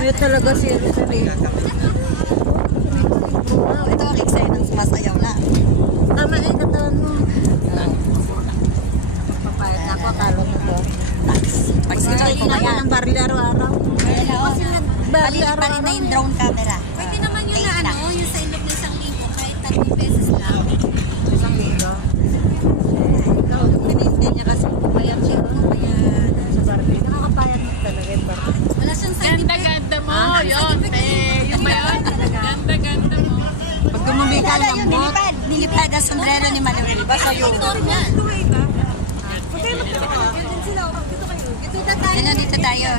Cute talaga si Rosalie. Ito ang excited ng sumasayaw na. Tama eh, katawan mo. Papayat na ako, akala mo to. Pag sila Ay, ko ako kaya. ng baril araw-araw. Kasi nag-baril Balik pa rin araw-araw. na yung drone camera. Pwede naman yun na ano, yung sa ilog na 1,000 kahit 30 pesos lang. Isang linggo. Ikaw, pinintin niya kasi payat siya. Kaya sa baril. Nakakapayat mo talaga yung baril. Wala siyang side effect. Ganda-ganda mo, yun, te. Yung ba yun? Ganda-ganda mo. Pag gumumi ka lang mo, nilipad ang sombrero ni Manuel. Basta yun. Huwag kayo magkakalagan din sila. Dito kayo. Dito na tayo. Dito tayo.